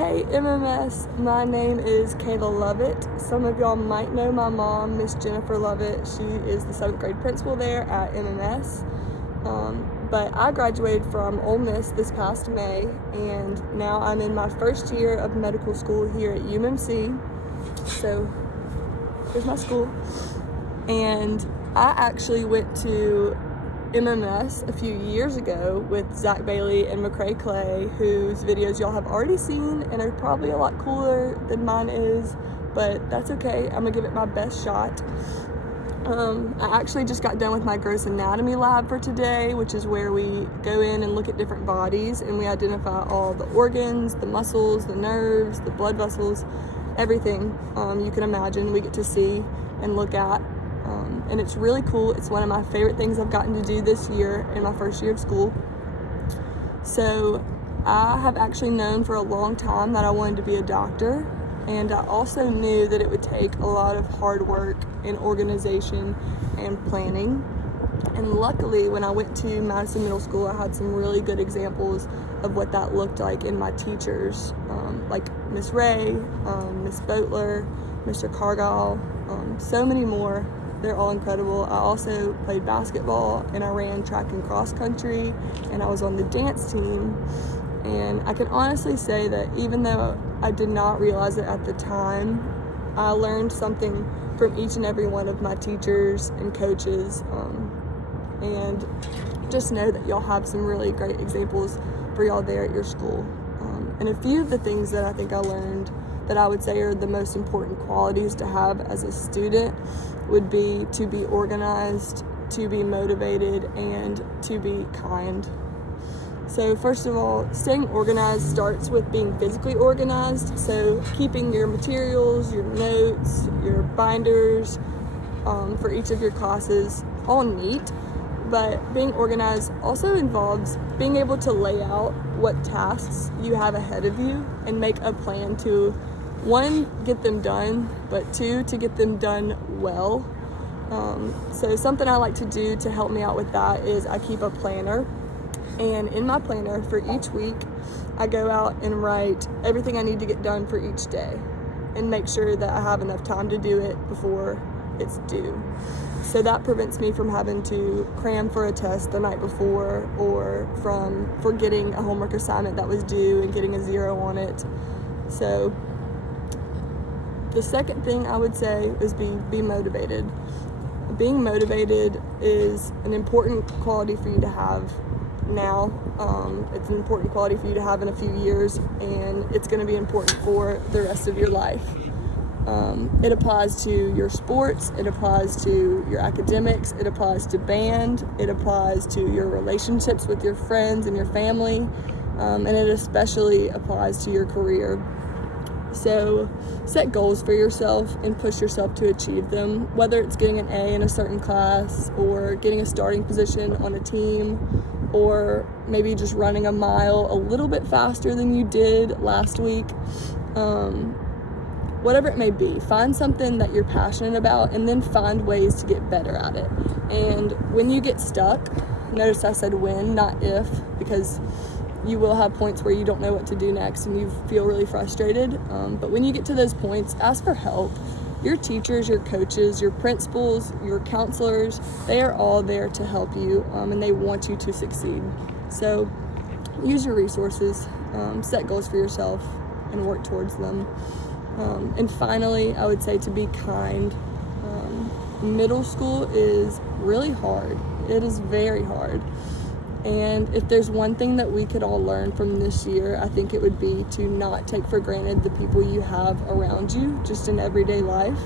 Hey MMS, my name is Kayla Lovitt. Some of y'all might know my mom, Miss Jennifer Lovitt. She is the 7th grade principal there at MMS. But I graduated from Ole Miss this past May, and now I'm in my first year of medical school here at UMMC. So here's my school. And I actually went to MMS a few years ago with Zach Bailey and McCray Clay, whose videos y'all have already seen and are probably a lot cooler than mine is, but that's okay. I'm gonna give it my best shot. I actually just got done with my gross anatomy lab for today, which is where we go in and look at different bodies and we identify all the organs, the muscles, the nerves, the blood vessels, everything you can imagine we get to see and look at. And it's really cool. It's one of my favorite things I've gotten to do this year in my first year of school. So I have actually known for a long time that I wanted to be a doctor, and I also knew that it would take a lot of hard work and organization and planning. And luckily, when I went to Madison Middle School, I had some really good examples of what that looked like in my teachers, like Miss Ray, Miss Boatler, Mr. Cargyle, so many more. They're all incredible. I also played basketball and I ran track and cross country and I was on the dance team. And I can honestly say that even though I did not realize it at the time, I learned something from each and every one of my teachers and coaches. And just know that y'all have some really great examples for y'all there at your school. And a few of the things that I think I learned that I would say are the most important qualities to have as a student would be to be organized, to be motivated, and to be kind. So first of all, staying organized starts with being physically organized. So keeping your materials, your notes, your binders for each of your classes all neat. But being organized also involves being able to lay out what tasks you have ahead of you and make a plan to, 1, get them done, but 2, to get them done well. So something I like to do to help me out with that is I keep a planner. And in my planner for each week, I go out and write everything I need to get done for each day and make sure that I have enough time to do it before it's due. So that prevents me from having to cram for a test the night before or from forgetting a homework assignment that was due and getting a 0 on it. So the second thing I would say is be motivated. Being motivated is an important quality for you to have now. It's an important quality for you to have in a few years, and it's going to be important for the rest of your life. It applies to your sports, it applies to your academics, it applies to band, it applies to your relationships with your friends and your family, and it especially applies to your career. So set goals for yourself and push yourself to achieve them, whether it's getting an A in a certain class or getting a starting position on a team, or maybe just running a mile a little bit faster than you did last week. Whatever it may be, find something that you're passionate about and then find ways to get better at it. And when you get stuck, notice I said when, not if, because you will have points where you don't know what to do next and you feel really frustrated. But when you get to those points, ask for help. Your teachers, your coaches, your principals, your counselors, they are all there to help you, and they want you to succeed. So use your resources, set goals for yourself, and work towards them. And finally, I would say to be kind. Middle school is really hard. It is very hard. And if there's one thing that we could all learn from this year, I think it would be to not take for granted the people you have around you just in everyday life.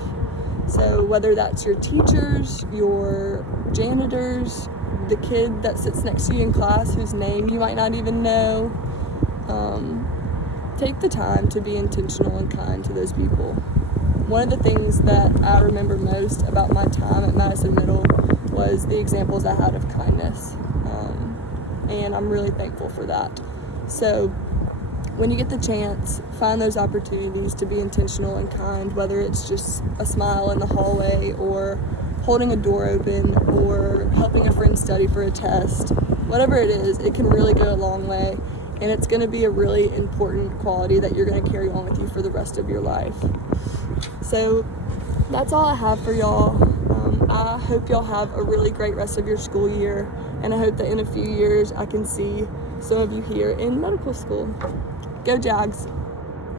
So whether that's your teachers, your janitors, the kid that sits next to you in class whose name you might not even know, take the time to be intentional and kind to those people. One of the things that I remember most about my time at Madison Middle was the examples I had of kindness. And I'm really thankful for that. So when you get the chance, find those opportunities to be intentional and kind, whether it's just a smile in the hallway or holding a door open or helping a friend study for a test. Whatever it is, it can really go a long way. and it's going to be a really important quality that you're going to carry on with you for the rest of your life. So that's all I have for y'all. I hope y'all have a really great rest of your school year, and I hope that in a few years I can see some of you here in medical school. Go Jags!